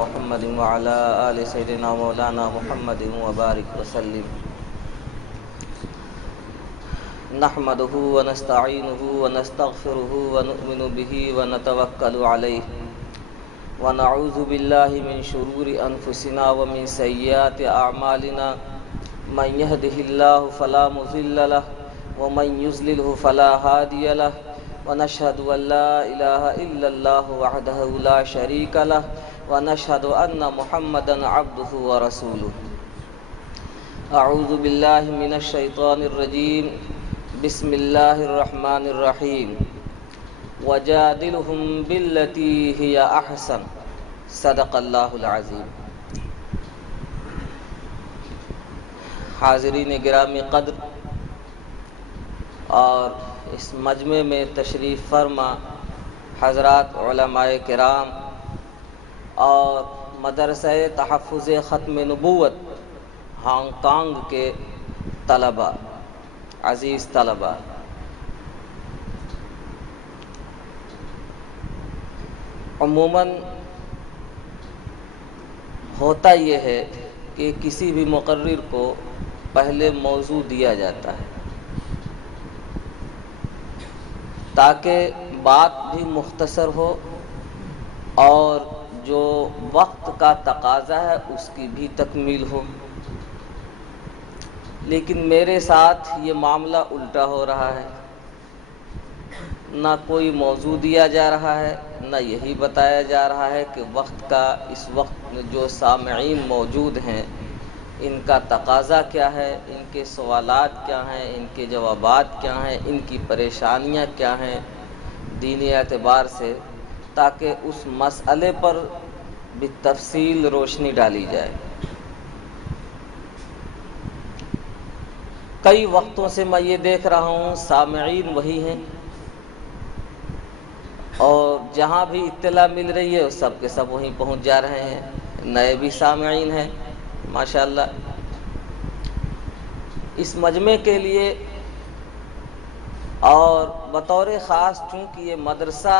محمد وعلى آل سيدنا مولانا محمد وبارك وسلم نحمده ونستعينه ونستغفره ونؤمن به ونتوكل عليه ونعوذ بالله من شرور أنفسنا ومن سيئات أعمالنا من يهده الله فلا مضل له ومن يضلله فلا هادي له ونشهد أن لا إله إلا الله وحده لا شريك له ونشهد أن محمدا عبده ورسوله أعوذ بالله من الشيطان الرجيم بسم الله الرحمن الرحيم وجادلهم بالتي هي أحسن صدق الله العظيم۔ حاضرین گرامی قدر اور اس مجمع میں تشریف فرما حضرات علماء کرام اور مدرسہ تحفظ ختم نبوت ہانگ کانگ کے طلباء، عزیز طلباء، عموماً ہوتا یہ ہے کہ کسی بھی مقرر کو پہلے موضوع دیا جاتا ہے تاکہ بات بھی مختصر ہو اور جو وقت کا تقاضا ہے اس کی بھی تکمیل ہو، لیکن میرے ساتھ یہ معاملہ الٹا ہو رہا ہے، نہ کوئی موضوع دیا جا رہا ہے، نہ یہی بتایا جا رہا ہے کہ وقت کا اس وقت جو سامعین موجود ہیں ان کا تقاضا کیا ہے، ان کے سوالات کیا ہیں، ان کے جوابات کیا ہیں، ان کی پریشانیاں کیا ہیں دینی اعتبار سے، تاکہ اس مسئلے پر بالتفصیل روشنی ڈالی جائے۔ کئی وقتوں سے میں یہ دیکھ رہا ہوں سامعین وہی ہیں اور جہاں بھی اطلاع مل رہی ہے سب کے سب وہیں پہنچ جا رہے ہیں، نئے بھی سامعین ہیں ماشاءاللہ۔ اس مجمع کے لیے اور بطور خاص چونکہ یہ مدرسہ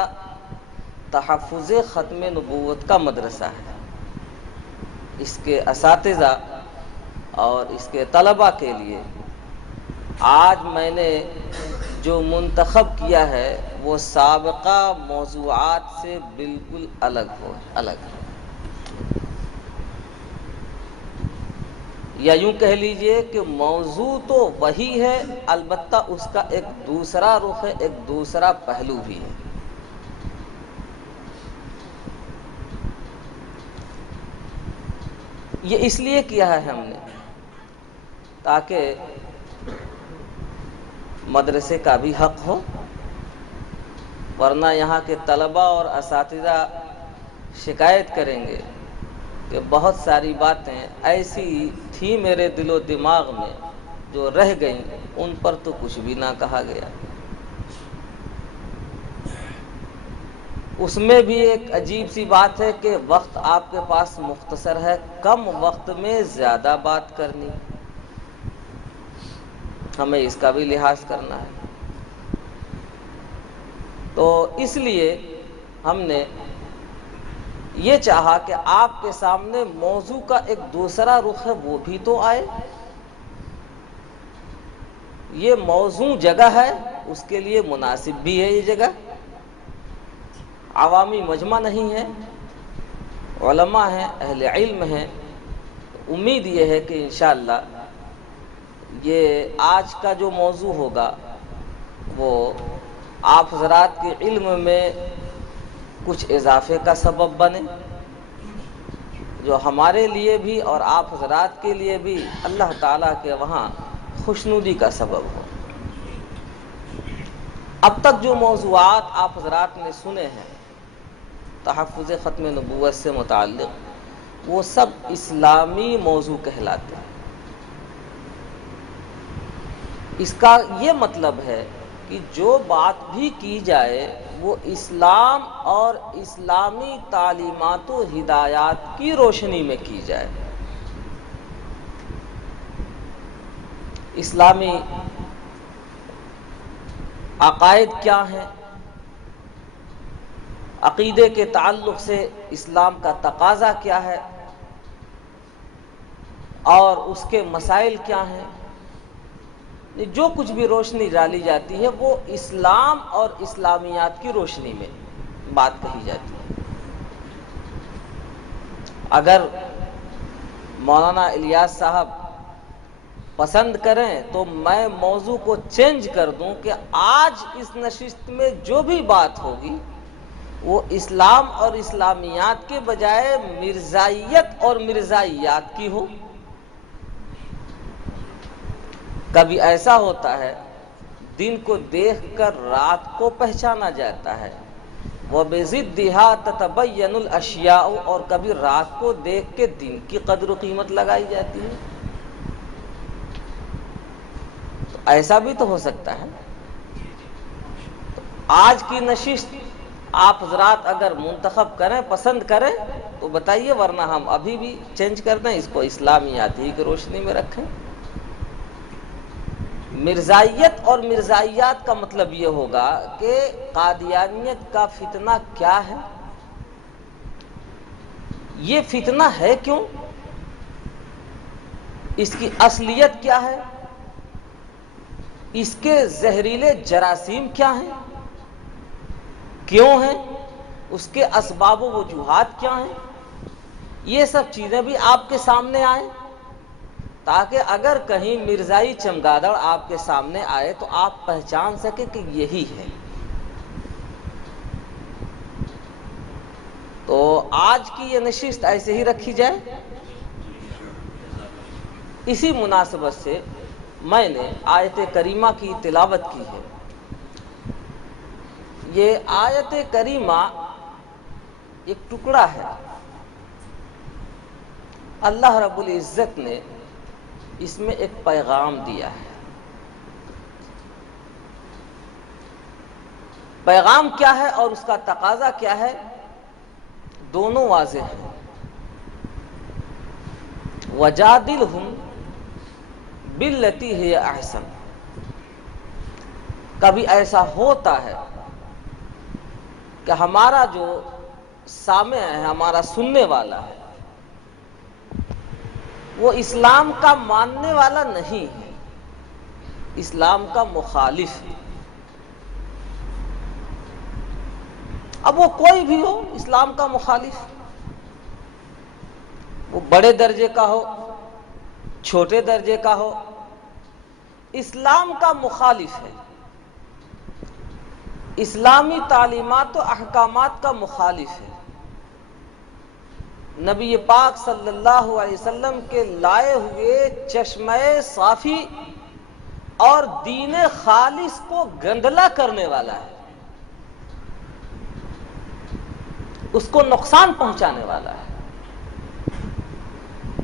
تحفظ ختم نبوت کا مدرسہ ہے، اس کے اساتذہ اور اس کے طلباء کے لیے آج میں نے جو منتخب کیا ہے وہ سابقہ موضوعات سے بالکل الگ ہے، یا یوں کہہ لیجئے کہ موضوع تو وہی ہے، البتہ اس کا ایک دوسرا رخ ہے، ایک دوسرا پہلو بھی ہے۔ یہ اس لیے کیا ہے ہم نے تاکہ مدرسے کا بھی حق ہو، ورنہ یہاں کے طلباء اور اساتذہ شکایت کریں گے کہ بہت ساری باتیں ایسی تھیں میرے دل و دماغ میں جو رہ گئیں، ان پر تو کچھ بھی نہ کہا گیا۔ اس میں بھی ایک عجیب سی بات ہے کہ وقت آپ کے پاس مختصر ہے، کم وقت میں زیادہ بات کرنی، ہمیں اس کا بھی لحاظ کرنا ہے۔ تو اس لیے ہم نے یہ چاہا کہ آپ کے سامنے موضوع کا ایک دوسرا رخ ہے وہ بھی تو آئے۔ یہ موضوع جگہ ہے، اس کے لیے مناسب بھی ہے یہ جگہ، عوامی مجمع نہیں ہے، علماء ہیں، اہل علم ہیں۔ امید یہ ہے کہ انشاءاللہ یہ آج کا جو موضوع ہوگا وہ آپ حضرات کے علم میں کچھ اضافے کا سبب بنے، جو ہمارے لیے بھی اور آپ حضرات کے لیے بھی اللہ تعالیٰ کے وہاں خوشنودی کا سبب ہو۔ اب تک جو موضوعات آپ حضرات نے سنے ہیں تحفظ ختم نبوت سے متعلق، وہ سب اسلامی موضوع کہلاتے ہیں۔ اس کا یہ مطلب ہے کہ جو بات بھی کی جائے وہ اسلام اور اسلامی تعلیمات و ہدایات کی روشنی میں کی جائے۔ اسلامی عقائد کیا ہیں، عقیدے کے تعلق سے اسلام کا تقاضا کیا ہے اور اس کے مسائل کیا ہیں، جو کچھ بھی روشنی ڈالی جاتی ہے وہ اسلام اور اسلامیات کی روشنی میں بات کہی جاتی ہے۔ اگر مولانا الیاس صاحب پسند کریں تو میں موضوع کو چینج کر دوں کہ آج اس نشست میں جو بھی بات ہوگی وہ اسلام اور اسلامیات کے بجائے مرزائیت اور مرزائیات کی ہو۔ کبھی ایسا ہوتا ہے دن کو دیکھ کر رات کو پہچانا جاتا ہے، وَبِضِدِّهَا تَتَبَيَّنُ الْأَشْيَاءُ، اور کبھی رات کو دیکھ کے دن کی قدر و قیمت لگائی جاتی ہے۔ تو ایسا بھی تو ہو سکتا ہے۔ آج کی نشست آپ حضرات اگر منتخب کریں، پسند کریں تو بتائیے، ورنہ ہم ابھی بھی چینج کر دیں، اس کو اسلامیات ہی کی روشنی میں رکھیں۔ مرزائیت اور مرزائیات کا مطلب یہ ہوگا کہ قادیانیت کا فتنہ کیا ہے، یہ فتنہ ہے کیوں، اس کی اصلیت کیا ہے، اس کے زہریلے جراثیم کیا ہیں، کیوں ہیں، اس کے اسباب و وجوہات کیا ہیں، یہ سب چیزیں بھی آپ کے سامنے آئیں، تاکہ اگر کہیں مرزائی چمگادڑ آپ کے سامنے آئے تو آپ پہچان سکیں کہ یہی ہے۔ تو آج کی یہ نشست ایسے ہی رکھی جائے۔ اسی مناسبت سے میں نے آیت کریمہ کی تلاوت کی ہے۔ یہ آیت کریمہ ایک ٹکڑا ہے، اللہ رب العزت نے اس میں ایک پیغام دیا ہے۔ پیغام کیا ہے اور اس کا تقاضا کیا ہے، دونوں واضح ہیں۔ وَجَادِلْهُمْ بِالَّتِي هِيَ أَحْسَنُ۔ کبھی ایسا ہوتا ہے کہ ہمارا جو سامع ہے، ہمارا سننے والا ہے، وہ اسلام کا ماننے والا نہیں ہے، اسلام کا مخالف ہے۔ اب وہ کوئی بھی ہو اسلام کا مخالف، وہ بڑے درجے کا ہو، چھوٹے درجے کا ہو، اسلام کا مخالف ہے، اسلامی تعلیمات و احکامات کا مخالف ہے، نبی پاک صلی اللہ علیہ وسلم کے لائے ہوئے چشمہ صافی اور دین خالص کو گندلا کرنے والا ہے، اس کو نقصان پہنچانے والا ہے۔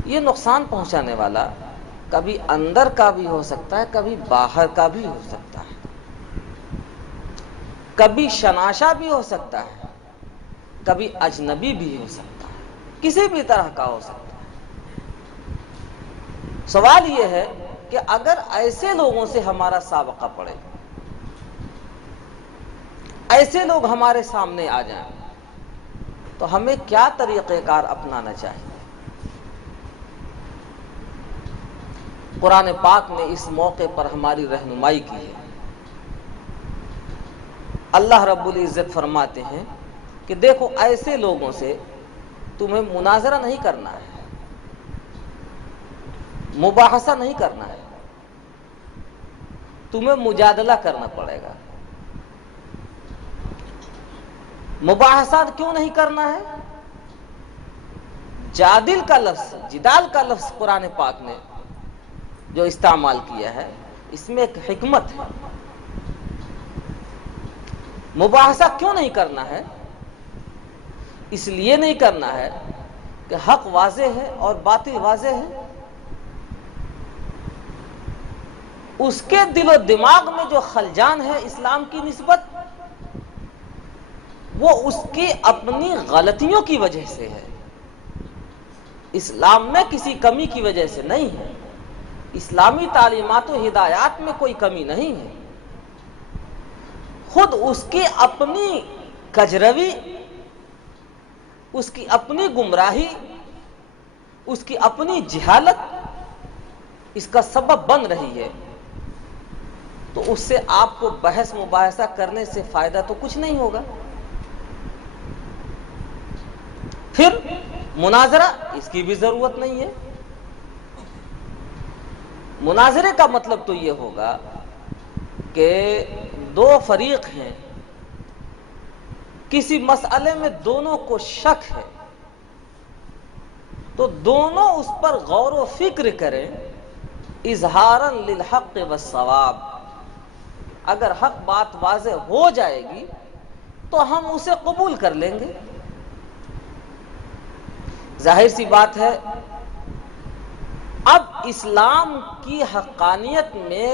یہ نقصان پہنچانے والا کبھی اندر کا بھی ہو سکتا ہے، کبھی باہر کا بھی ہو سکتا ہے، کبھی شناشا بھی ہو سکتا ہے، کبھی اجنبی بھی ہو سکتا ہے، کسی بھی طرح کا ہو سکتا ہے۔ سوال یہ ہے کہ اگر ایسے لوگوں سے ہمارا سابقہ پڑے، ایسے لوگ ہمارے سامنے آ جائیں تو ہمیں کیا طریقہ کار اپنانا چاہیے؟ قرآن پاک نے اس موقع پر ہماری رہنمائی کی ہے۔ اللہ رب العزت فرماتے ہیں کہ دیکھو، ایسے لوگوں سے تمہیں مناظرہ نہیں کرنا ہے، مباحثہ نہیں کرنا ہے، تمہیں مجادلہ کرنا پڑے گا۔ مباحثہ کیوں نہیں کرنا ہے؟ جادل کا لفظ، جدال کا لفظ قرآن پاک نے جو استعمال کیا ہے، اس میں ایک حکمت ہے۔ مباحثہ کیوں نہیں کرنا ہے؟ اس لیے نہیں کرنا ہے کہ حق واضح ہے اور باطل واضح ہے، اس کے دل و دماغ میں جو خلجان ہے اسلام کی نسبت، وہ اس کی اپنی غلطیوں کی وجہ سے ہے، اسلام میں کسی کمی کی وجہ سے نہیں ہے، اسلامی تعلیمات و ہدایات میں کوئی کمی نہیں ہے، خود اس کی اپنی کجروی اس کی اپنی گمراہی، اس کی اپنی جہالت اس کا سبب بن رہی ہے، تو اس سے آپ کو بحث مباحثہ کرنے سے فائدہ تو کچھ نہیں ہوگا۔ پھر مناظرہ، اس کی بھی ضرورت نہیں ہے۔ مناظرے کا مطلب تو یہ ہوگا کہ دو فریق ہیں، کسی مسئلے میں دونوں کو شک ہے، تو دونوں اس پر غور و فکر کریں، اظہاراً للحق والصواب۔ اگر حق بات واضح ہو جائے گی تو ہم اسے قبول کر لیں گے۔ ظاہر سی بات ہے، اب اسلام کی حقانیت میں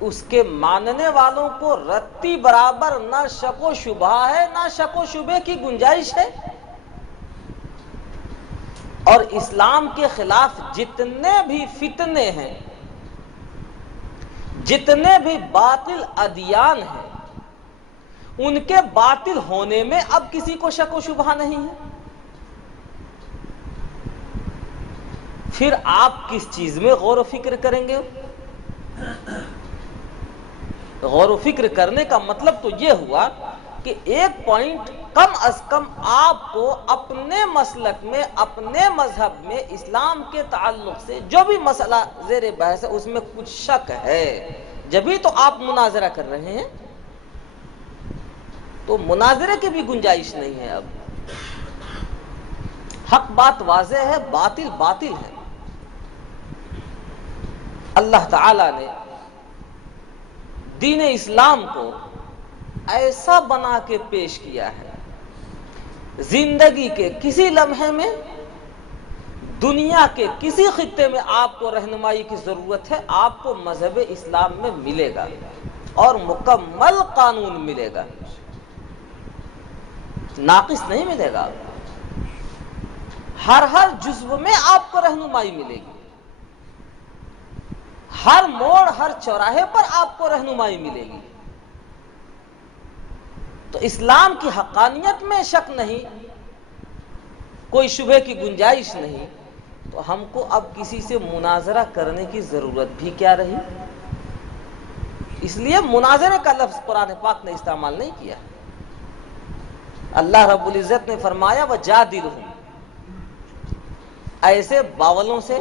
اس کے ماننے والوں کو رتی برابر نہ شک و شبہ ہے، نہ شک و شبہ کی گنجائش ہے، اور اسلام کے خلاف جتنے بھی فتنے ہیں، جتنے بھی باطل ادیان ہیں، ان کے باطل ہونے میں اب کسی کو شک و شبہ نہیں ہے۔ پھر آپ کس چیز میں غور و فکر کریں گے؟ غور و فکر کرنے کا مطلب تو یہ ہوا کہ ایک پوائنٹ کم از کم آپ کو اپنے مسلک میں، اپنے مذہب میں، اسلام کے تعلق سے جو بھی مسئلہ زیر بحث ہے اس میں کچھ شک ہے، جبھی تو آپ مناظرہ کر رہے ہیں۔ تو مناظرے کی بھی گنجائش نہیں ہے۔ اب حق بات واضح ہے، باطل باطل ہے۔ اللہ تعالی نے دین اسلام کو ایسا بنا کے پیش کیا ہے، زندگی کے کسی لمحے میں، دنیا کے کسی خطے میں آپ کو رہنمائی کی ضرورت ہے، آپ کو مذہب اسلام میں ملے گا، اور مکمل قانون ملے گا، ناقص نہیں ملے گا۔ ہر جزو میں آپ کو رہنمائی ملے گی، ہر موڑ، ہر چوراہے پر آپ کو رہنمائی ملے گی۔ تو اسلام کی حقانیت میں شک نہیں، کوئی شبہ کی گنجائش نہیں، تو ہم کو اب کسی سے مناظرہ کرنے کی ضرورت بھی کیا رہی؟ اس لیے مناظرے کا لفظ قرآن پاک نے استعمال نہیں کیا۔ اللہ رب العزت نے فرمایا وَجَادِلْهُمْ، ایسے باولوں سے،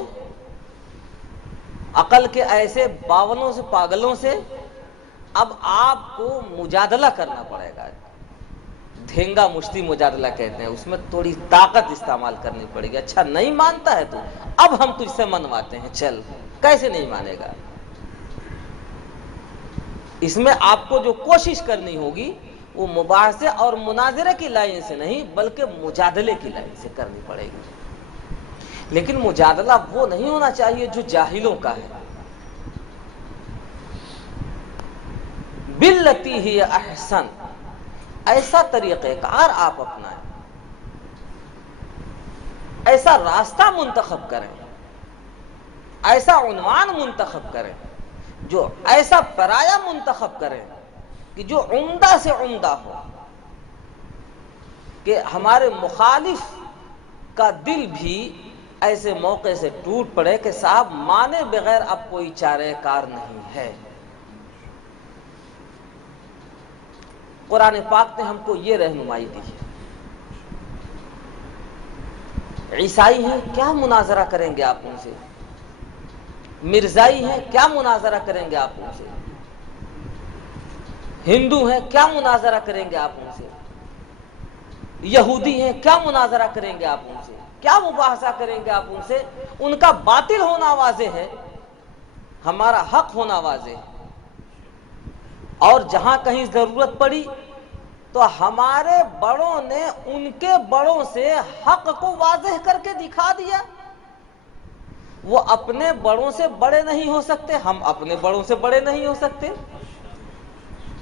عقل کے ایسے باولوں سے، پاگلوں سے اب آپ کو مجادلہ کرنا پڑے گا۔ دھینگا مشتی مجادلہ کہتے ہیں، اس میں تھوڑی طاقت استعمال کرنی پڑے گی۔ اچھا نہیں مانتا ہے تو اب ہم تجھ سے منواتے ہیں، چل۔ کیسے نہیں مانے گا؟ اس میں آپ کو جو کوشش کرنی ہوگی وہ مباحثے اور مناظرے کی لائن سے نہیں بلکہ مجادلے کی لائن سے کرنی پڑے گی۔ لیکن مجادلہ وہ نہیں ہونا چاہیے جو جاہلوں کا ہے۔ باللتی ہی احسن، ایسا طریقہ کار آپ اپنائیں، ایسا راستہ منتخب کریں، ایسا عنوان منتخب کریں، جو ایسا پرایا منتخب کریں کہ جو عمدہ سے عمدہ ہو، کہ ہمارے مخالف کا دل بھی ایسے موقع سے ٹوٹ پڑے کہ صاحب مانے بغیر اب کوئی چارہ کار نہیں ہے۔ قرآن پاک نے ہم کو یہ رہنمائی دی ہے۔ عیسائی ہیں، کیا مناظرہ کریں گے آپ ان سے؟ مرزائی ہیں، کیا مناظرہ کریں گے آپ ان سے؟ ہندو ہیں، کیا مناظرہ کریں گے آپ ان سے؟ یہودی ہیں، کیا مناظرہ کریں گے آپ ان سے؟ کیا مباحثہ کریں گے آپ ان سے؟ ان کا باطل ہونا واضح ہے، ہمارا حق ہونا واضح ہے، اور جہاں کہیں ضرورت پڑی تو ہمارے بڑوں نے ان کے بڑوں سے حق کو واضح کر کے دکھا دیا۔ وہ اپنے بڑوں سے بڑے نہیں ہو سکتے، ہم اپنے بڑوں سے بڑے نہیں ہو سکتے،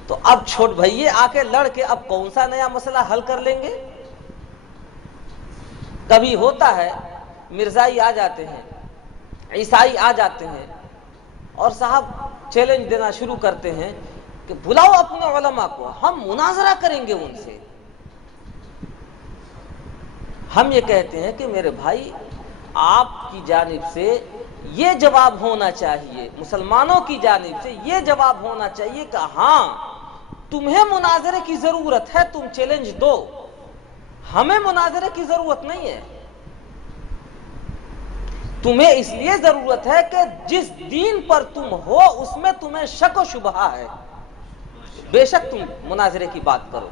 تو اب چھوٹ بھئیے آ کے لڑ کے اب کون سا نیا مسئلہ حل کر لیں گے؟ کبھی ہوتا ہے مرزائی آ جاتے ہیں، عیسائی آ جاتے ہیں، اور صاحب چیلنج دینا شروع کرتے ہیں کہ بلاؤ اپنے علماء کو، ہم مناظرہ کریں گے ان سے۔ ہم یہ کہتے ہیں کہ میرے بھائی آپ کی جانب سے یہ جواب ہونا چاہیے، مسلمانوں کی جانب سے یہ جواب ہونا چاہیے کہ ہاں تمہیں مناظرے کی ضرورت ہے، تم چیلنج دو، ہمیں مناظرے کی ضرورت نہیں ہے۔ تمہیں اس لیے ضرورت ہے کہ جس دین پر تم ہو اس میں تمہیں شک و شبہہ ہے، بے شک تم مناظرے کی بات کرو،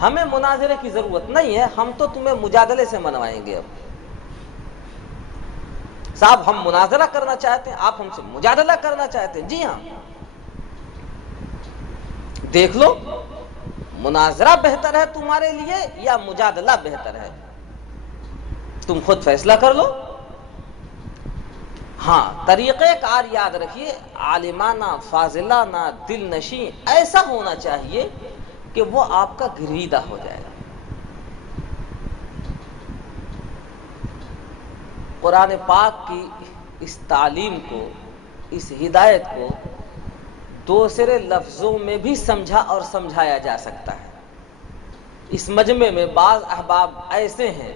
ہمیں مناظرے کی ضرورت نہیں ہے، ہم تو تمہیں مجادلے سے منوائیں گے۔ اب صاحب ہم مناظرہ کرنا چاہتے ہیں، آپ ہم سے مجادلہ کرنا چاہتے ہیں، جی ہاں، دیکھ لو مناظرہ بہتر ہے تمہارے لیے یا مجادلہ بہتر ہے، تم خود فیصلہ کر لو۔ ہاں طریقہ کار یاد رکھیے، عالمانہ، فاضلانہ، دل نشیں ایسا ہونا چاہیے کہ وہ آپ کا گریدہ ہو جائے۔ قرآن پاک کی اس تعلیم کو، اس ہدایت کو دوسرے لفظوں میں بھی سمجھا اور سمجھایا جا سکتا ہے۔ اس مجمع میں بعض احباب ایسے ہیں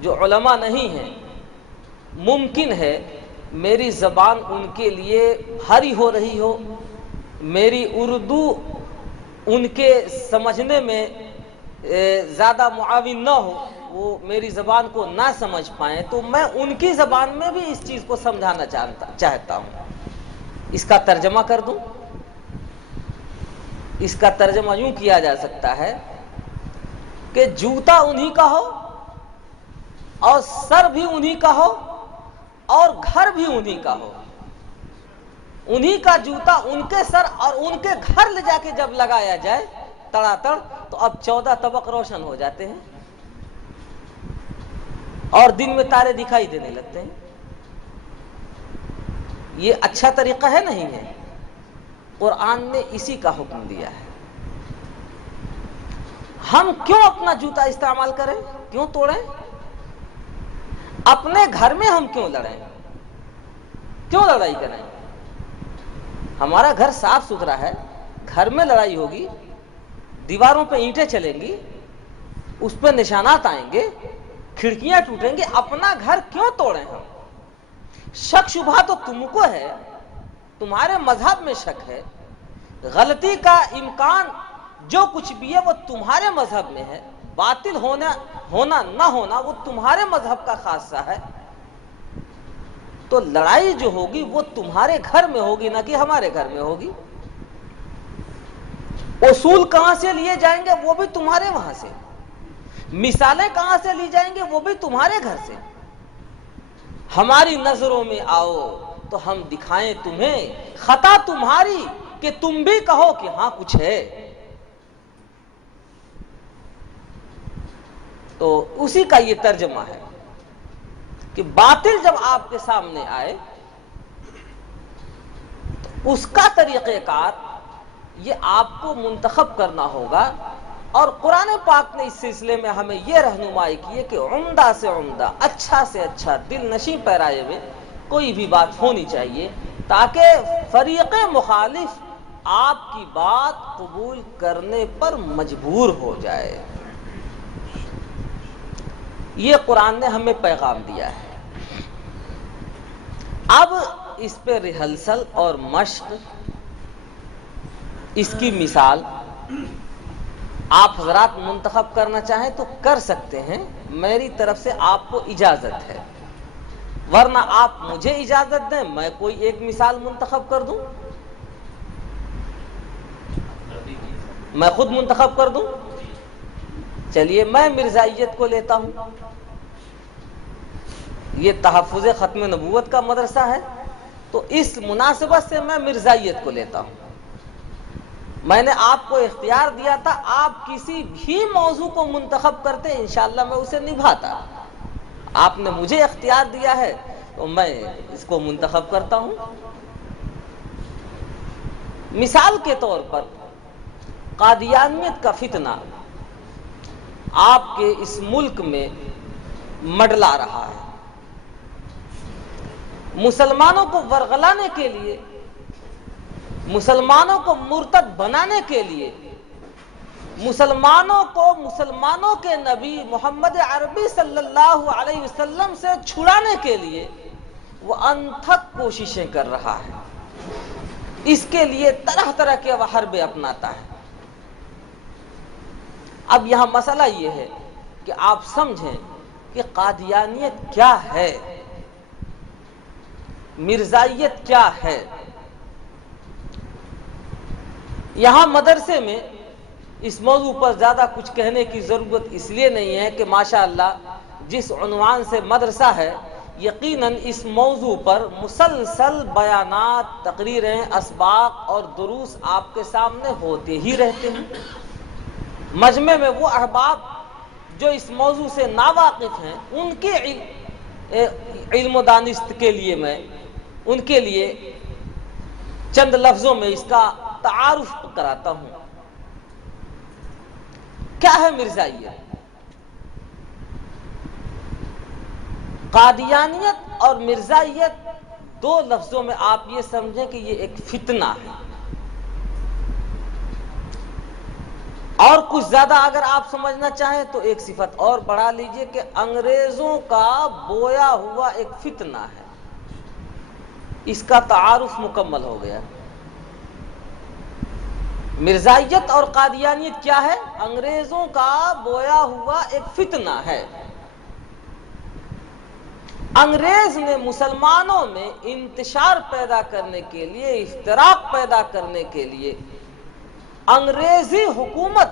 جو علماء نہیں ہیں، ممکن ہے میری زبان ان کے لیے بھاری ہو رہی ہو، میری اردو ان کے سمجھنے میں زیادہ معاون نہ ہو، وہ میری زبان کو نہ سمجھ پائیں، تو میں ان کی زبان میں بھی اس چیز کو سمجھانا چاہتا ہوں۔ اس کا ترجمہ کر دوں؟ اس کا ترجمہ یوں کیا جا سکتا ہے کہ جوتا انہی کا ہو اور سر بھی انہی کا ہو اور گھر بھی انہی کا ہو، انہی کا جوتا ان کے سر اور ان کے گھر لے جا کے جب لگایا جائے تڑا تڑ، تو اب 14 طبق روشن ہو جاتے ہیں اور دن میں تارے دکھائی دینے لگتے ہیں۔ یہ اچھا طریقہ ہے نہیں ہے؟ قرآن نے اسی کا حکم دیا ہے۔ ہم کیوں اپنا جوتا استعمال کریں، کیوں توڑیں؟ اپنے گھر میں ہم کیوں لڑیں، کیوں لڑائی کریں؟ ہمارا گھر صاف ستھرا ہے، گھر میں لڑائی ہوگی، دیواروں پہ اینٹیں چلیں گی، اس پہ نشانات آئیں گے، کھڑکیاں ٹوٹیں گی، اپنا گھر کیوں توڑیں ہم؟ شک شبہ تو تم کو ہے، تمہارے مذہب میں شک ہے، غلطی کا امکان جو کچھ بھی ہے وہ تمہارے مذہب میں ہے، باطل ہونا نہ ہونا وہ تمہارے مذہب کا خاصہ ہے، تو لڑائی جو ہوگی وہ تمہارے گھر میں ہوگی نہ کہ ہمارے گھر میں ہوگی۔ اصول کہاں سے لیے جائیں گے وہ بھی تمہارے وہاں سے، مثالیں کہاں سے لی جائیں گے وہ بھی تمہارے گھر سے۔ ہماری نظروں میں آؤ تو ہم دکھائیں تمہیں خطا تمہاری کہ تم بھی کہو کہ ہاں کچھ ہے۔ تو اسی کا یہ ترجمہ ہے کہ باطل جب آپ کے سامنے آئے تو اس کا طریقہ کار یہ آپ کو منتخب کرنا ہوگا، اور قرآن پاک نے اس سلسلے میں ہمیں یہ رہنمائی کی ہے کہ عمدہ سے عمدہ، اچھا سے اچھا، دل نشیں پیرائے ہوئے کوئی بھی بات ہونی چاہیے تاکہ فریق مخالف آپ کی بات قبول کرنے پر مجبور ہو جائے۔ یہ قرآن نے ہمیں پیغام دیا ہے۔ اب اس پہ ریہرسل اور مشق، اس کی مثال آپ حضرات منتخب کرنا چاہیں تو کر سکتے ہیں، میری طرف سے آپ کو اجازت ہے، ورنہ آپ مجھے اجازت دیں میں کوئی ایک مثال منتخب کر دوں، میں خود منتخب کر دوں۔ چلیے میں مرزائیت کو لیتا ہوں، یہ تحفظ ختم نبوت کا مدرسہ ہے تو اس مناسبت سے میں مرزائیت کو لیتا ہوں۔ میں نے آپ کو اختیار دیا تھا، آپ کسی بھی موضوع کو منتخب کرتے انشاءاللہ میں اسے نبھاتا، آپ نے مجھے اختیار دیا ہے تو میں اس کو منتخب کرتا ہوں۔ مثال کے طور پر قادیانیت کا فتنہ آپ کے اس ملک میں مڈلا رہا ہے، مسلمانوں کو ورغلانے کے لیے، مسلمانوں کو مرتد بنانے کے لیے مسلمانوں کو مسلمانوں کے نبی محمد عربی صلی اللہ علیہ وسلم سے چھڑانے کے لیے وہ انتھک کوششیں کر رہا ہے، اس کے لیے طرح طرح کے حربے اپناتا ہے۔ اب یہاں مسئلہ یہ ہے کہ آپ سمجھیں کہ قادیانیت کیا ہے، مرزائیت کیا ہے۔ یہاں مدرسے میں اس موضوع پر زیادہ کچھ کہنے کی ضرورت اس لیے نہیں ہے کہ ماشاءاللہ جس عنوان سے مدرسہ ہے یقیناً اس موضوع پر مسلسل بیانات، تقریریں، اسباق اور دروس آپ کے سامنے ہوتے ہی رہتے ہیں۔ مجمع میں وہ احباب جو اس موضوع سے ناواقف ہیں ان کے علم و دانست کے لیے میں ان کے لیے چند لفظوں میں اس کا تعارف کراتا ہوں۔ کیا ہے مرزائیت؟ قادیانیت اور مرزائیت دو لفظوں میں آپ یہ سمجھیں کہ یہ ایک فتنہ ہے، اور کچھ زیادہ اگر آپ سمجھنا چاہیں تو ایک صفت اور بڑھا لیجئے کہ انگریزوں کا بویا ہوا ایک فتنہ ہے۔ اس کا تعارف مکمل ہو گیا۔ مرزائیت اور قادیانیت کیا ہے؟ انگریزوں کا بویا ہوا ایک فتنہ ہے۔ انگریز نے مسلمانوں میں انتشار پیدا کرنے کے لیے، افتراق پیدا کرنے کے لیے، انگریزی حکومت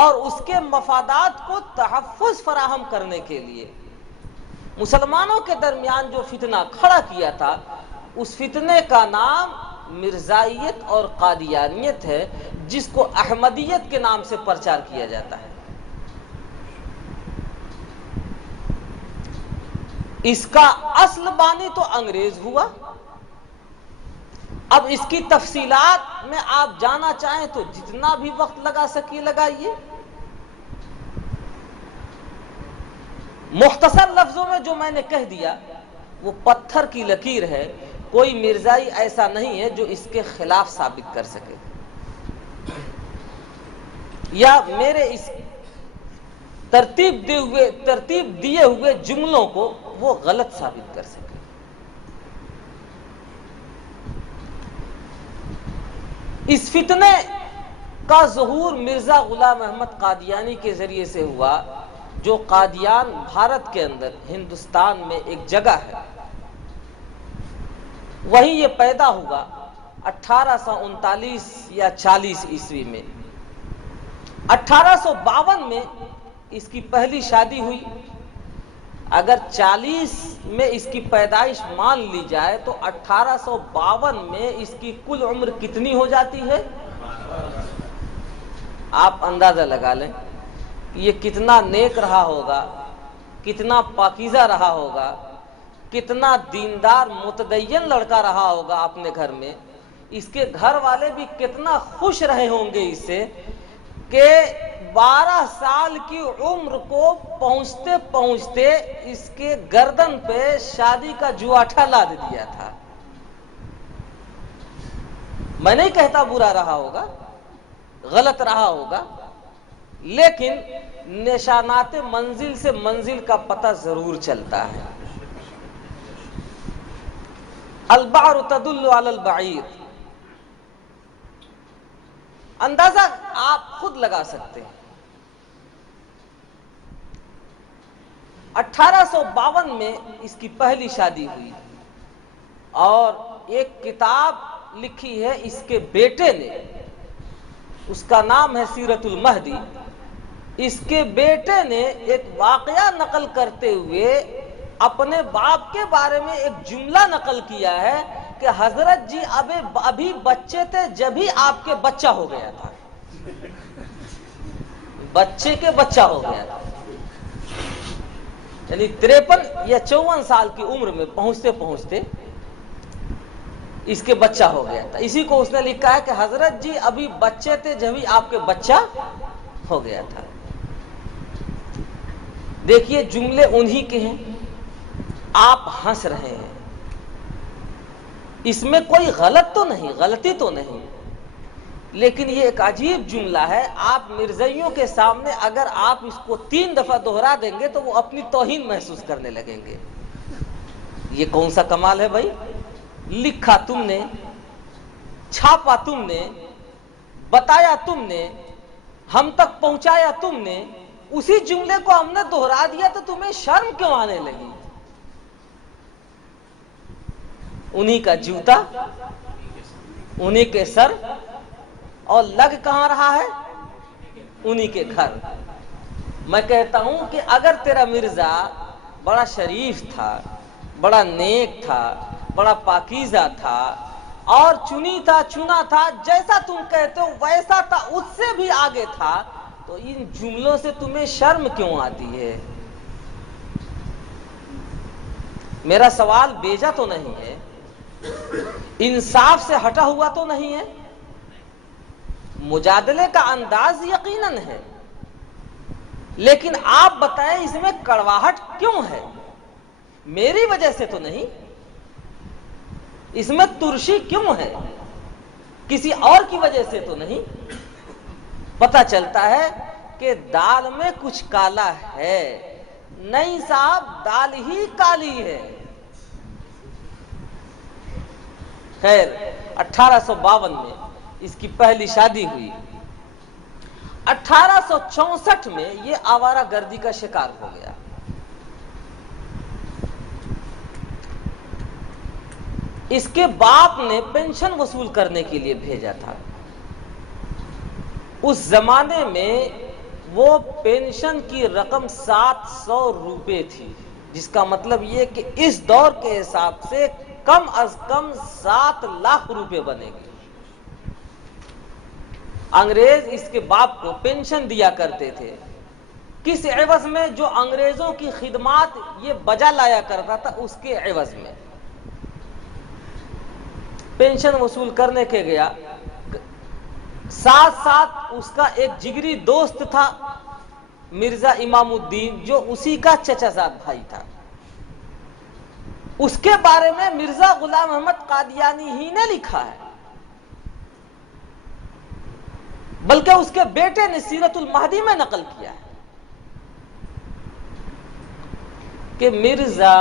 اور اس کے مفادات کو تحفظ فراہم کرنے کے لیے مسلمانوں کے درمیان جو فتنہ کھڑا کیا تھا، اس فتنے کا نام مرزائیت اور قادیانیت ہے، جس کو احمدیت کے نام سے پرچار کیا جاتا ہے۔ اس کا اصل بانی تو انگریز ہوا۔ اب اس کی تفصیلات میں آپ جانا چاہیں تو جتنا بھی وقت لگا سکیے لگائیے۔ مختصر لفظوں میں جو میں نے کہہ دیا وہ پتھر کی لکیر ہے، کوئی مرزائی ایسا نہیں ہے جو اس کے خلاف ثابت کر سکے یا میرے اس ترتیب دیے ہوئے جملوں کو وہ غلط ثابت کر سکے۔ اس فتنے کا ظہور مرزا غلام احمد قادیانی کے ذریعے سے ہوا، جو قادیان بھارت کے اندر ہندوستان میں ایک جگہ ہے، وہیں یہ پیدا ہوا 1839 یا 40 عیسوی میں۔ 1852 میں اس کی پہلی شادی ہوئی۔ اگر 40 میں اس کی پیدائش مان لی جائے تو 1852 میں اس کی کل عمر کتنی ہو جاتی ہے؟ آپ اندازہ لگا لیں یہ کتنا نیک رہا ہوگا، کتنا پاکیزہ رہا ہوگا، کتنا دیندار متدین لڑکا رہا ہوگا اپنے گھر میں۔ اس کے گھر والے بھی کتنا خوش رہے ہوں گے اس سے کہ 12 سال کی عمر کو پہنچتے پہنچتے اس کے گردن پہ شادی کا جواٹھا لاد دیا تھا۔ میں نہیں کہتا برا رہا ہوگا، غلط رہا ہوگا، لیکن نشانات منزل سے منزل کا پتہ ضرور چلتا ہے۔ البعر تدل علی البعیر، اندازہ آپ خود لگا سکتے ہیں۔ 1852 میں اس کی پہلی شادی ہوئی اور ایک کتاب لکھی ہے اس کے بیٹے نے، اس کا نام ہے سیرت المہدی۔ اس کے بیٹے نے ایک واقعہ نقل کرتے ہوئے اپنے باپ کے بارے میں ایک جملہ نقل کیا ہے کہ حضرت جی ابھی بچے تھے جب ہی آپ کے بچہ ہو گیا تھا، بچے کے بچہ ہو گیا تھا، یعنی 53 یا 54 سال کی عمر میں پہنچتے پہنچتے اس کے بچہ ہو گیا تھا۔ اسی کو اس نے لکھا ہے کہ حضرت جی ابھی بچے تھے جب ہی آپ کے بچہ ہو گیا تھا۔ دیکھیے جملے انہی کے ہیں، آپ ہنس رہے ہیں، اس میں کوئی غلط تو نہیں، غلطی تو نہیں، لیکن یہ ایک عجیب جملہ ہے، آپ مرزائیوں کے سامنے اگر آپ اس کو 3 دفعہ دہرا دیں گے تو وہ اپنی توہین محسوس کرنے لگیں گے۔ یہ کون سا کمال ہے بھائی؟ لکھا تم نے، چھاپا تم نے، بتایا تم نے، ہم تک پہنچایا تم نے، اسی جملے کو ہم نے دہرا دیا تو تمہیں شرم کیوں آنے لگی؟ انہی کا جوتا، انہی کے سر، اور لگ کہاں رہا ہے؟ انہی کے گھر۔ میں کہتا ہوں کہ اگر تیرا مرزا بڑا شریف تھا، بڑا نیک تھا، بڑا پاکیزہ تھا، اور چنا تھا، جیسا تم کہتے ہو ویسا تھا، اس سے بھی آگے تھا، تو ان جملوں سے تمہیں شرم کیوں آتی ہے؟ میرا سوال بیجا تو نہیں ہے، انصاف سے ہٹا ہوا تو نہیں ہے، مجادلے کا انداز یقیناً ہے، لیکن آپ بتائیں اس میں کڑواہٹ کیوں ہے؟ میری وجہ سے تو نہیں، اس میں ترشی کیوں ہے؟ کسی اور کی وجہ سے تو نہیں۔ پتہ چلتا ہے کہ دال میں کچھ کالا ہے۔ نہیں صاحب، دال ہی کالی ہے۔ خیر، 1852 میں اس کی پہلی شادی ہوئی۔ 1864 میں یہ آوارہ گردی کا شکار ہو گیا۔ اس کے باپ نے پینشن وصول کرنے کے لیے بھیجا تھا۔ اس زمانے میں وہ پینشن کی رقم 700 روپے تھی، جس کا مطلب یہ کہ اس دور کے حساب سے کم از کم 7 لاکھ روپے بنے گے۔ انگریز اس کے باپ کو پینشن دیا کرتے تھے، کس عوض میں؟ جو انگریزوں کی خدمات یہ بجا لایا کرتا تھا اس کے عوض میں۔ پینشن وصول کرنے کے گیا، ساتھ ساتھ اس کا ایک جگری دوست تھا مرزا امام الدین، جو اسی کا چچا زاد بھائی تھا۔ اس کے بارے میں مرزا غلام احمد قادیانی ہی نے لکھا ہے، بلکہ اس کے بیٹے نے سیرت المہدی میں نقل کیا ہے کہ مرزا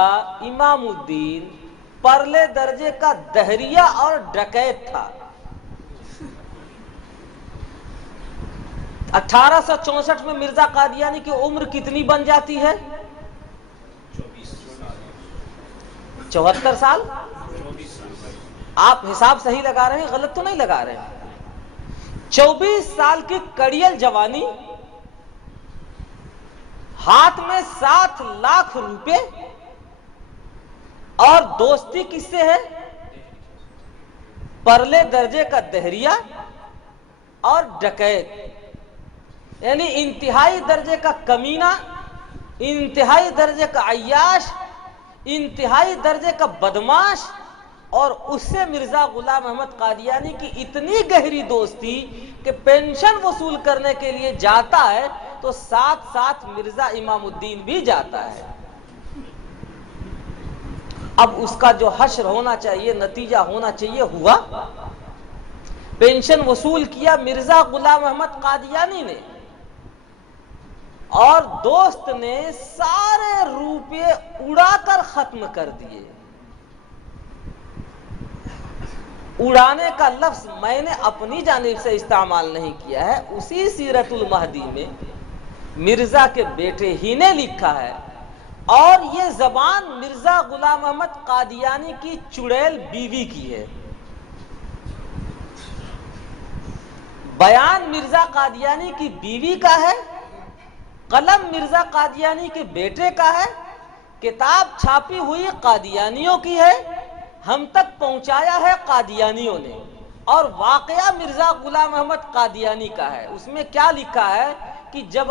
امام الدین پرلے درجے کا دہریہ اور ڈکیت تھا۔ 1864 میں مرزا قادیانی کی عمر کتنی بن جاتی ہے؟ 74 سال۔ آپ حساب صحیح لگا رہے ہیں، غلط تو نہیں لگا رہے ہیں؟ 24 سال کی کڑیل جوانی، ہاتھ میں 7 لاکھ روپے، اور دوستی کس سے ہے؟ پرلے درجے کا دہریہ اور ڈکیت، یعنی انتہائی درجے کا کمینہ، انتہائی درجے کا عیاش، انتہائی درجے کا بدماش، اور اس سے مرزا غلام احمد قادیانی کی اتنی گہری دوستی کہ پینشن وصول کرنے کے لیے جاتا ہے تو ساتھ ساتھ مرزا امام الدین بھی جاتا ہے۔ اب اس کا جو حشر ہونا چاہیے، نتیجہ ہونا چاہیے، ہوا۔ پینشن وصول کیا مرزا غلام احمد قادیانی نے، اور دوست نے سارے روپے اڑا کر ختم کر دیے۔ اڑانے کا لفظ میں نے اپنی جانب سے استعمال نہیں کیا ہے، اسی سیرت المہدی میں مرزا کے بیٹے ہی نے لکھا ہے، اور یہ زبان مرزا غلام احمد قادیانی کی چڑیل بیوی کی ہے۔ بیان مرزا قادیانی کی بیوی کا ہے، قلم مرزا قادیانی کے بیٹے کا ہے، کتاب چھاپی ہوئی قادیانیوں کی ہے، ہم تک پہنچایا ہے قادیانیوں نے، اور واقعہ مرزا غلام احمد قادیانی کا ہے۔ اس میں کیا لکھا ہے کہ جب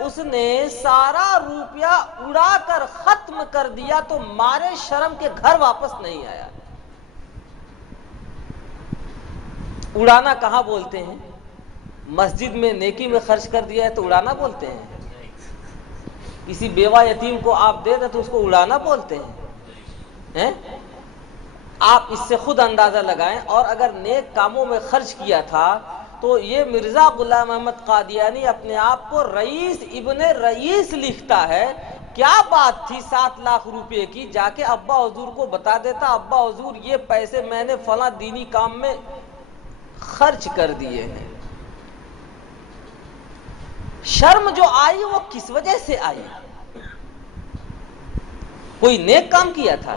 اس نے سارا روپیہ اڑا کر ختم کر دیا تو مارے شرم کے گھر واپس نہیں آیا۔ اڑانا کہاں بولتے ہیں؟ مسجد میں نیکی میں خرچ کر دیا ہے تو اڑانا بولتے ہیں؟ کسی بیوہ یتیم کو آپ دے دیں تو اس کو اڑانا بولتے ہیں؟ آپ اس سے خود اندازہ لگائیں. اور اگر نیک کاموں میں خرچ کیا تھا تو یہ مرزا غلام احمد قادیانی اپنے آپ کو رئیس ابن رئیس لکھتا ہے. کیا بات تھی 7 لاکھ روپے کی؟ جا کے ابا حضور کو بتا دیتا، ابا حضور یہ پیسے میں نے فلاں دینی کام میں خرچ کر دیے ہیں. شرم جو آئی وہ کس وجہ سے آئی؟ کوئی نیک کام کیا تھا،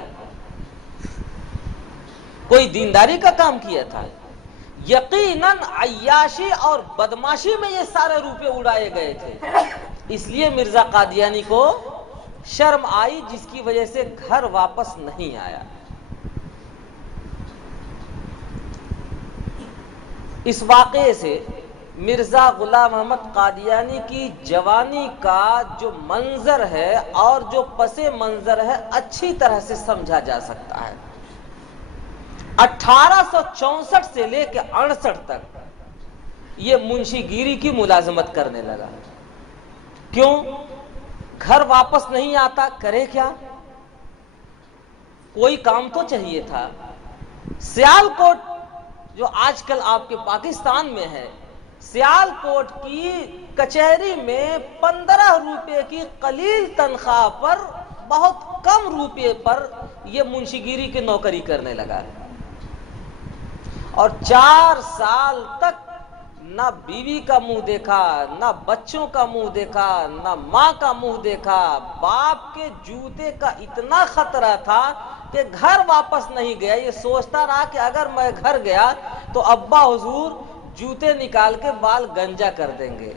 کوئی دینداری کا کام کیا تھا؟ یقیناً عیاشی اور بدماشی میں یہ سارے روپے اڑائے گئے تھے. اس لیے مرزا قادیانی کو شرم آئی، جس کی وجہ سے گھر واپس نہیں آیا. اس واقعے سے مرزا غلام احمد قادیانی کی جوانی کا جو منظر ہے اور جو پس منظر ہے اچھی طرح سے سمجھا جا سکتا ہے. 1864 سے لے کے 68 تک یہ منشی گیری کی ملازمت کرنے لگا. کیوں؟ گھر واپس نہیں آتا، کرے کیا؟ کوئی کام تو چاہیے تھا. سیال کوٹ جو آج کل آپ کے پاکستان میں ہے، سیال کوٹ کی کچہری میں 15 روپے کی قلیل تنخواہ پر، بہت کم روپے پر یہ منشی گیری کی نوکری کرنے لگا. اور 4 سال تک نہ بیوی کا منہ دیکھا، نہ بچوں کا منہ دیکھا، نہ ماں کا منہ دیکھا. باپ کے جوتے کا اتنا خطرہ تھا کہ گھر واپس نہیں گیا. یہ سوچتا رہا کہ اگر میں گھر گیا تو ابا حضور جوتے نکال کے بال گنجا کر دیں گے،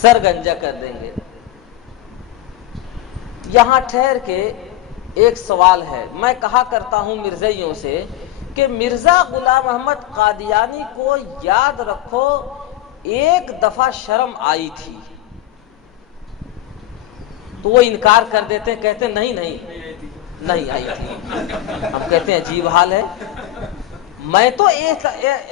سر گنجا کر دیں گے. یہاں ٹھہر کے ایک سوال ہے. میں کہا کرتا ہوں مرزائیوں سے کہ مرزا غلام احمد قادیانی کو یاد رکھو، ایک دفعہ شرم آئی تھی تو وہ انکار کر دیتے ہیں، کہتے ہیں نہیں آئی تھی. ہم کہتے ہیں عجیب حال ہے. میں تو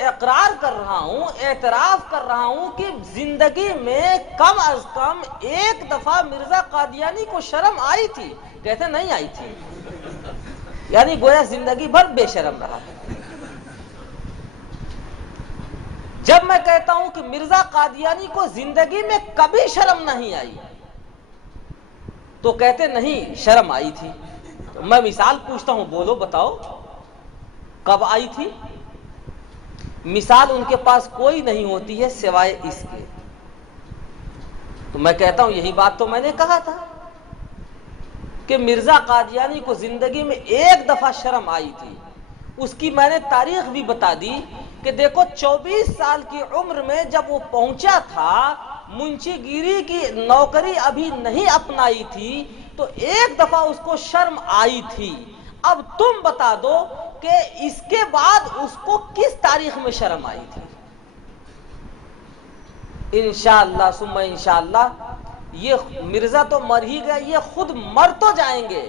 اقرار کر رہا ہوں، اعتراف کر رہا ہوں کہ زندگی میں کم از کم ایک دفعہ مرزا قادیانی کو شرم آئی تھی. کہتے نہیں آئی تھی، یعنی گویا زندگی بھر بے شرم رہا. جب میں کہتا ہوں کہ مرزا قادیانی کو زندگی میں کبھی شرم نہیں آئی تو کہتے نہیں شرم آئی تھی. میں مثال پوچھتا ہوں، بولو بتاؤ کب آئی تھی؟ مثال ان کے پاس کوئی نہیں ہوتی ہے سوائے اس کے. تو میں کہتا ہوں یہی بات تو میں نے کہا تھا کہ مرزا قادیانی کو زندگی میں ایک دفعہ شرم آئی تھی. اس کی میں نے تاریخ بھی بتا دی کہ دیکھو 24 سال کی عمر میں جب وہ پہنچا تھا، منشی گیری کی نوکری ابھی نہیں اپنائی تھی، تو ایک دفعہ اس کو شرم آئی تھی. اب تم بتا دو کہ اس کے بعد اس کو کس تاریخ میں شرم آئی تھی؟ انشاءاللہ ثم انشاءاللہ یہ مرزا تو مر ہی گئے، یہ خود مر تو جائیں گے،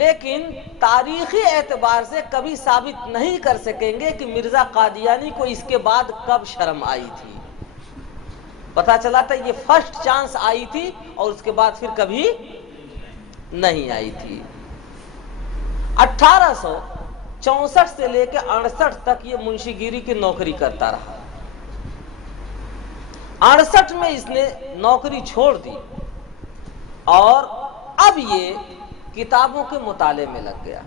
لیکن تاریخی اعتبار سے کبھی ثابت نہیں کر سکیں گے کہ مرزا قادیانی کو اس کے بعد کب شرم آئی تھی. پتا چلا تھا یہ فرسٹ چانس آئی تھی اور اس کے بعد پھر کبھی نہیں آئی تھی. 1864 سے لے کے 68 تک یہ منشی گیری کی نوکری کرتا رہا. 68 میں اس نے نوکری چھوڑ دی اور اب یہ کتابوں کے مطالعے میں لگ گیا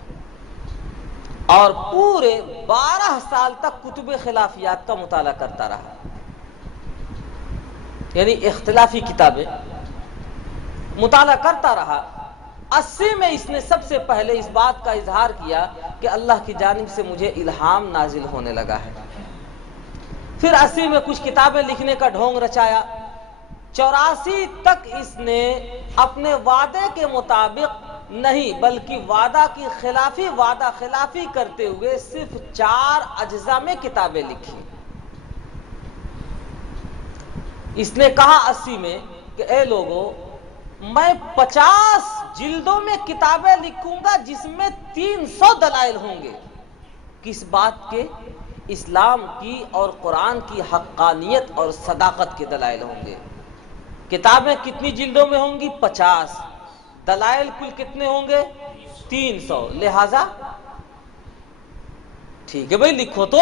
اور پورے 12 سال تک کتب خلافیات کا مطالعہ کرتا رہا، یعنی اختلافی کتابیں مطالعہ کرتا رہا. 80 میں اس نے سب سے پہلے اس بات کا اظہار کیا کہ اللہ کی جانب سے مجھے الہام نازل ہونے لگا ہے. پھر 80 میں کچھ کتابیں لکھنے کا ڈھونگ رچایا. 84 تک اس نے اپنے وعدے کے مطابق نہیں بلکہ وعدہ کی خلافی کرتے ہوئے صرف 4 اجزاء میں کتابیں لکھی. اس نے کہا 80 میں کہ اے لوگو، میں 50 جلدوں میں کتابیں لکھوں گا جس میں 300 دلائل ہوں گے. کس بات کے؟ اسلام کی اور قرآن کی حقانیت اور صداقت کے دلائل ہوں گے. کتابیں کتنی جلدوں میں ہوں گی؟ 50. دلائل کل کتنے ہوں گے؟ 300, لہذا ٹھیک ہے بھائی لکھو تو،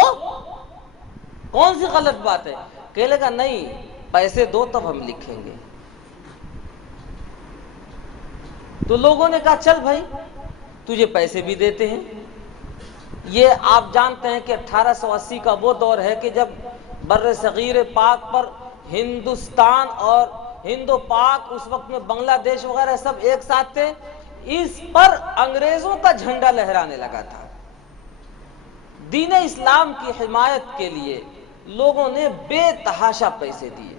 کون سی غلط بات ہے؟ کہنے لگا نہیں پیسے دو تب ہم لکھیں گے۔ تو لوگوں نے کہا چل بھائی تجھے پیسے بھی دیتے ہیں۔ یہ آپ جانتے ہیں کہ 1880 کا وہ دور ہے کہ جب بر صغیر پاک پر ہندوستان اور ہندو پاک، اس وقت میں بنگلہ دیش وغیرہ سب ایک ساتھ تھے، اس پر انگریزوں کا جھنڈا لہرانے لگا تھا۔ دین اسلام کی حمایت کے لیے لوگوں نے بے تحاشا پیسے دیے،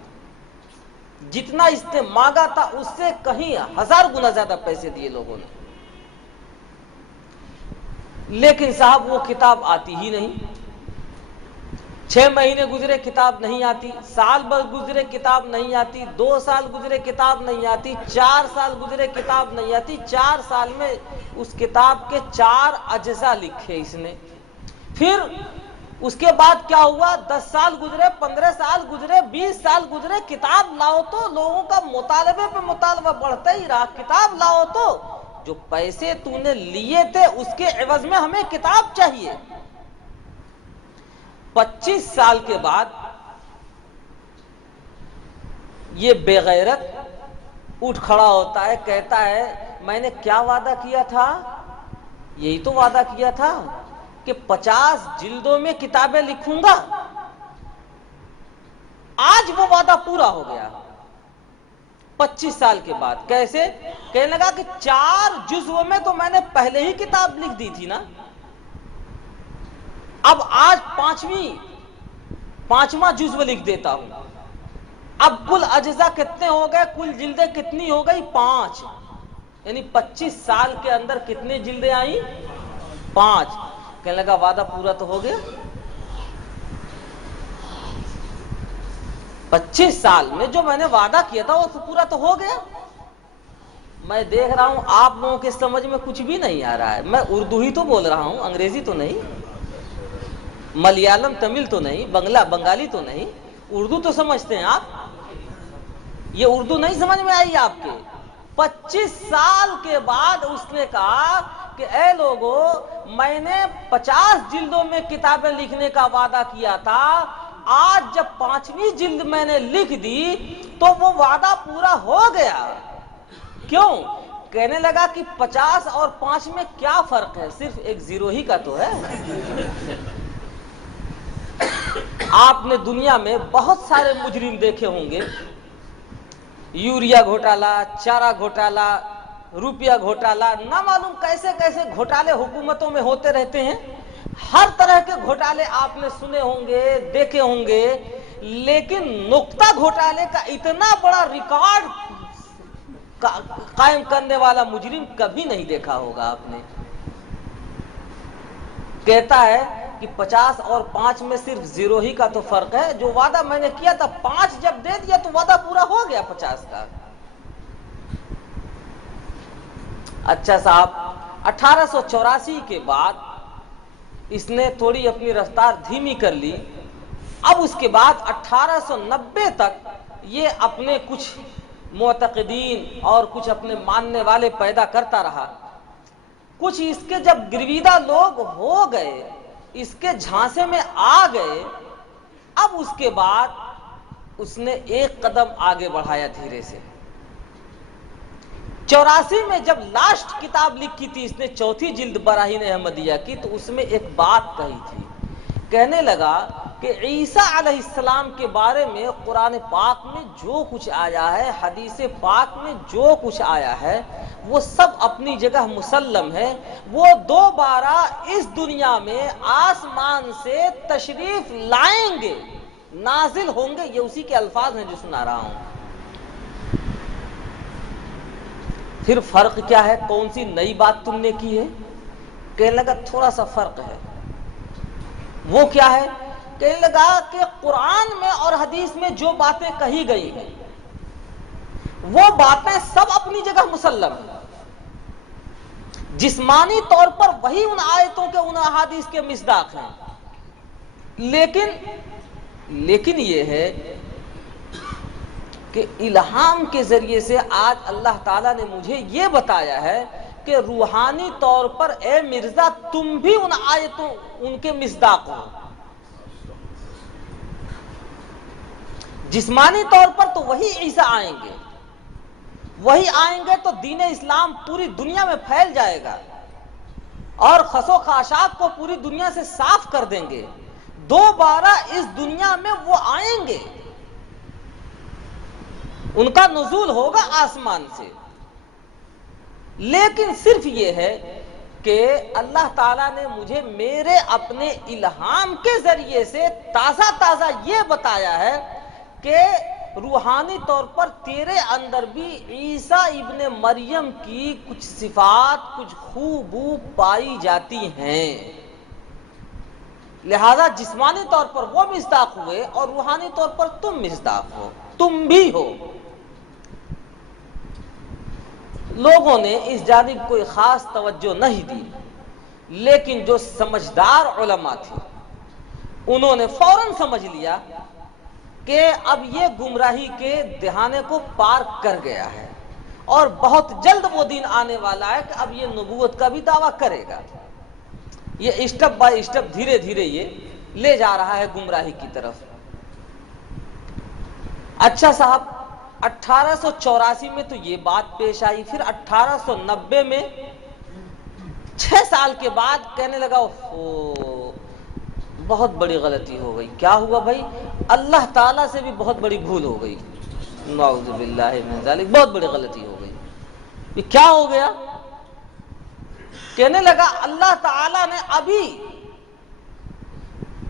جتنا اس نے مانگا تھا اس سے کہیں 1000 گنا زیادہ پیسے دیے لوگوں نے۔ لیکن صاحب وہ کتاب آتی ہی نہیں۔ 6 مہینے گزرے کتاب نہیں آتی، سال بھر گزرے کتاب نہیں آتی، 2 سال گزرے کتاب نہیں آتی، 4 سال گزرے کتاب نہیں آتی۔ 4 سال میں اس کتاب کے 4 اجزاء لکھے اس نے۔ پھر اس کے بعد کیا ہوا؟ 10 سال گزرے، 15 سال گزرے، 20 سال گزرے، کتاب لاؤ تو لوگوں کا مطالبے پہ مطالبہ بڑھتا ہی رہا، کتاب لاؤ تو جو پیسے تو نے لیے تھے اس کے عوض میں ہمیں کتاب چاہیے۔ 25 سال کے بعد یہ بے غیرت اٹھ کھڑا ہوتا ہے، کہتا ہے میں نے کیا وعدہ کیا تھا؟ یہی تو وعدہ کیا تھا کہ 50 جلدوں میں کتابیں لکھوں گا۔ آج وہ وعدہ پورا ہو گیا 25 سال کے بعد۔ کیسے؟ کہنے لگا کہ 4 جزوں میں تو میں نے پہلے ہی کتاب لکھ دی تھی نا، اب آج 5واں جزو لکھ دیتا ہوں۔ اب کل اجزاء کتنے ہو گئے؟ کل جلدیں کتنی ہو گئی؟ 5، یعنی 25 سال کے اندر کتنی جلدیں آئیں؟ 5۔ کہنے لگا وعدہ پورا تو ہو گیا۔ 25 سال میں جو میں نے وعدہ کیا تھا وہ پورا تو ہو گیا۔ میں دیکھ رہا ہوں آپ لوگوں کے سمجھ میں کچھ بھی نہیں آ رہا ہے۔ میں اردو ہی تو بول رہا ہوں، انگریزی تو نہیں، ملیالم تمل تو نہیں، بنگالی تو نہیں، اردو تو سمجھتے ہیں آپ۔ یہ اردو نہیں سمجھ میں آئی آپ کے؟ 25 سال کے بعد اس نے کہا کہ اے لوگو میں نے 50 جلدوں میں کتابیں لکھنے کا وعدہ کیا تھا، آج جب 5ویں جلد میں نے لکھ دی تو وہ وعدہ پورا ہو گیا۔ کیوں؟ کہنے لگا کہ 50 اور 5 میں کیا فرق ہے؟ صرف ایک زیرو ہی کا تو ہے۔ آپ نے دنیا میں بہت سارے مجرم دیکھے ہوں گے، یوریا گھوٹالہ، چارہ گھوٹالہ، روپیہ گھوٹالہ، نہ معلوم کیسے کیسے گھوٹالے حکومتوں میں ہوتے رہتے ہیں۔ ہر طرح کے گھوٹالے آپ نے سنے ہوں گے، دیکھے ہوں گے، لیکن نقطہ گھوٹالے کا اتنا بڑا ریکارڈ قائم کرنے والا مجرم کبھی نہیں دیکھا ہوگا آپ نے۔ کہتا ہے کہ 50 اور 5 میں صرف زیرو ہی کا تو فرق ہے، جو وعدہ میں نے کیا تھا 5 جب دے دیا تو وعدہ پورا ہو گیا 50 کا۔ اچھا صاحب 1884 کے بعد اس نے تھوڑی اپنی رفتار دھیمی کر لی۔ اب اس کے بعد 1890 تک یہ اپنے کچھ معتقدین اور کچھ اپنے ماننے والے پیدا کرتا رہا۔ کچھ اس کے جب گرویدہ لوگ ہو گئے، اس کے جھانسے میں آ گئے، اب اس کے بعد اس نے ایک قدم آگے بڑھایا دھیرے سے۔ 84 میں جب لاسٹ کتاب لکھی تھی اس نے، 4تھی جلد براہین احمدیہ کی، تو اس میں ایک بات کہی تھی۔ کہنے لگا کہ عیسیٰ علیہ السلام کے بارے میں قرآن پاک میں جو کچھ آیا ہے، حدیث پاک میں جو کچھ آیا ہے، وہ سب اپنی جگہ مسلم ہے۔ وہ دوبارہ اس دنیا میں آسمان سے تشریف لائیں گے، نازل ہوں گے۔ یہ اسی کے الفاظ ہیں جو سنا رہا ہوں۔ پھر فرق کیا ہے؟ کون سی نئی بات تم نے کی ہے؟ کہنے لگا تھوڑا سا فرق ہے۔ وہ کیا ہے؟ کہنے لگا کہ قرآن میں اور حدیث میں جو باتیں کہی گئی ہیں وہ باتیں سب اپنی جگہ مسلم ہیں، جسمانی طور پر وہی ان آیتوں کے ان احادیث کے مصداق ہیں، لیکن یہ ہے کہ الہام کے ذریعے سے آج اللہ تعالیٰ نے مجھے یہ بتایا ہے کہ کہ روحانی طور پر اے مرزا تم بھی ان آیتوں ان کے مصداق ہو. جسمانی طور پر تو وہی عیسیٰ آئیں گے، وہی آئیں گے تو دین اسلام پوری دنیا میں پھیل جائے گا اور خس و خاشاک کو پوری دنیا سے صاف کر دیں گے. دوبارہ اس دنیا میں وہ آئیں گے، ان کا نزول ہوگا آسمان سے. لیکن صرف یہ ہے کہ اللہ تعالیٰ نے مجھے میرے اپنے الہام کے ذریعے سے تازہ تازہ یہ بتایا ہے کہ روحانی طور پر تیرے اندر بھی عیسیٰ ابن مریم کی کچھ صفات، کچھ خوبو پائی جاتی ہیں. لہذا جسمانی طور پر وہ مصداق ہوئے اور روحانی طور پر تم مصداق ہو، تم بھی ہو. لوگوں نے اس جانب کوئی خاص توجہ نہیں دی، لیکن جو سمجھدار علماء تھے انہوں نے فوراً سمجھ لیا کہ اب یہ گمراہی کے دہانے کو پار کر گیا ہے اور بہت جلد وہ دن آنے والا ہے کہ اب یہ نبوت کا بھی دعویٰ کرے گا. یہ اسٹیپ بائی اسٹیپ دھیرے دھیرے یہ لے جا رہا ہے گمراہی کی طرف. اچھا صاحب، 1884 میں تو یہ بات پیش آئی. پھر 1890 میں 6 سال کے بعد کہنے لگا اوہ بہت بڑی غلطی ہو گئی. کیا ہوا بھائی؟ اللہ تعالیٰ سے بھی بہت بڑی بھول ہو گئی. نعوذ باللہ من ذالک، بہت بڑی غلطی ہو گئی. یہ کیا ہو گیا؟ کہنے لگا اللہ تعالیٰ نے ابھی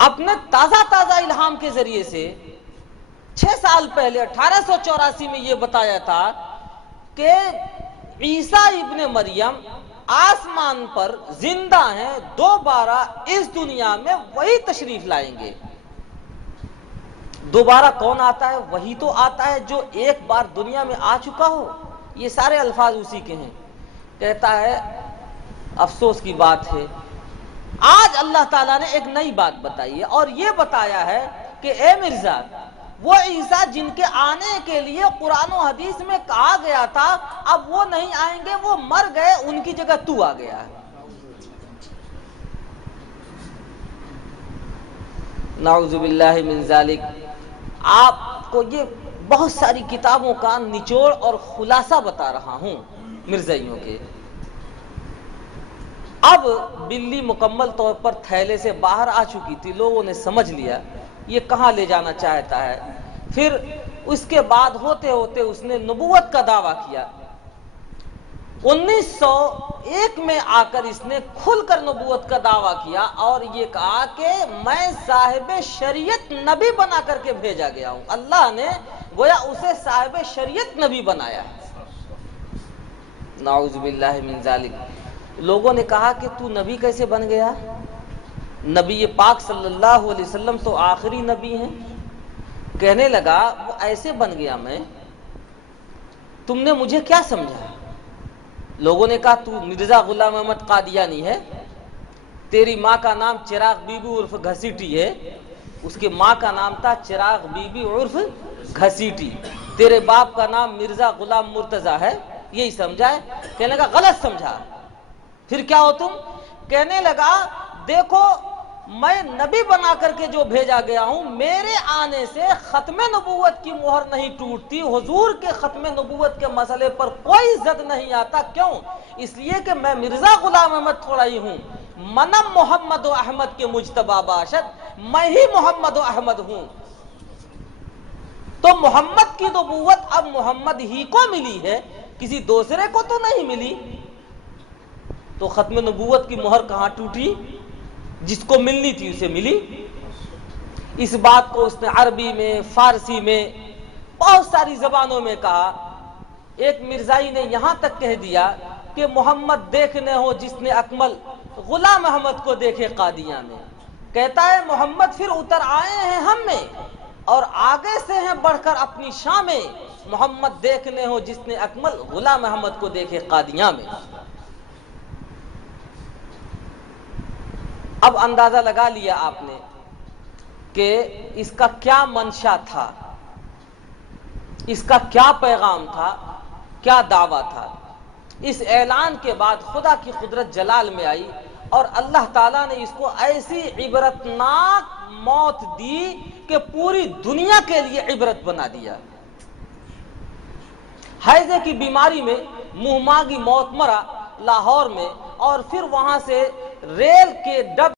اپنے تازہ تازہ الہام کے ذریعے سے 6 سال پہلے 1884 میں یہ بتایا تھا کہ عیسیٰ ابن مریم آسمان پر زندہ ہیں، دوبارہ اس دنیا میں وہی تشریف لائیں گے. دوبارہ کون آتا ہے؟ وہی تو آتا ہے جو ایک بار دنیا میں آ چکا ہو. یہ سارے الفاظ اسی کے ہیں. کہتا ہے افسوس کی بات ہے آج اللہ تعالیٰ نے ایک نئی بات بتائی ہے اور یہ بتایا ہے کہ اے مرزا، وہ عیسیٰ جن کے آنے کے لیے قرآن و حدیث میں کہا گیا تھا اب وہ نہیں آئیں گے، وہ مر گئے، ان کی جگہ تو آ گیا ہے. نعوذ باللہ من ذالک. آپ کو یہ بہت ساری کتابوں کا نچوڑ اور خلاصہ بتا رہا ہوں مرزائیوں کے. اب بلی مکمل طور پر تھیلے سے باہر آ چکی تھی. لوگوں نے سمجھ لیا یہ کہاں لے جانا چاہتا ہے. پھر اس کے بعد ہوتے ہوتے اس نے نبوت کا دعویٰ کیا. 1901 میں آ کر اس نے کھل کر نبوت کا دعویٰ کیا اور یہ کہا کہ میں صاحب شریعت نبی بنا کر کے بھیجا گیا ہوں. اللہ نے گویا اسے صاحب شریعت نبی بنایا ہے. نعوذ باللہ من ذالک. لوگوں نے کہا کہ تو نبی کیسے بن گیا؟ نبی پاک صلی اللہ علیہ وسلم تو آخری نبی ہیں. کہنے لگا وہ ایسے بن گیا میں، تم نے مجھے کیا سمجھا؟ لوگوں نے کہا تو مرزا غلام احمد قادیانی ہے، تیری ماں کا نام چراغ بی بی عرف گھسیٹی ہے، اس کے ماں کا نام تھا چراغ بی بی عرف گھسیٹی، تیرے باپ کا نام مرزا غلام مرتضی ہے، یہی سمجھا ہے؟ کہنے لگا غلط سمجھا. پھر کیا ہو تم؟ کہنے لگا دیکھو میں نبی بنا کر کے جو بھیجا گیا ہوں، میرے آنے سے ختم نبوت کی مہر نہیں ٹوٹتی، حضور کے ختم نبوت کے مسئلے پر کوئی زد نہیں آتا. کیوں؟ اس لیے کہ میں مرزا غلام احمد تھوڑا ہی ہوں، منم محمد و احمد کے مجتبی باشد، میں ہی محمد و احمد ہوں. تو محمد کی نبوت اب محمد ہی کو ملی ہے، کسی دوسرے کو تو نہیں ملی. تو ختم نبوت کی مہر کہاں ٹوٹی؟ جس کو ملنی تھی اسے ملی. اس بات کو اس نے عربی میں، فارسی میں، بہت ساری زبانوں میں کہا. ایک مرزائی نے یہاں تک کہہ دیا کہ محمد دیکھنے ہو جس نے اکمل، غلام احمد کو دیکھے قادیاں میں. کہتا ہے محمد پھر اتر آئے ہیں ہم میں اور آگے سے ہیں بڑھ کر اپنی شاہ میں. محمد دیکھنے ہو جس نے اکمل، غلام احمد کو دیکھے قادیاں میں. اب اندازہ لگا لیا آپ نے کہ اس کا کیا منشا تھا، اس کا کیا پیغام تھا، کیا دعویٰ تھا. اس اعلان کے بعد خدا کی قدرت جلال میں آئی اور اللہ تعالیٰ نے اس کو ایسی عبرتناک موت دی کہ پوری دنیا کے لیے عبرت بنا دیا۔ ہیضے کی بیماری میں منہ مانگی موت مرا لاہور میں، اور پھر وہاں سے ریل کے ڈب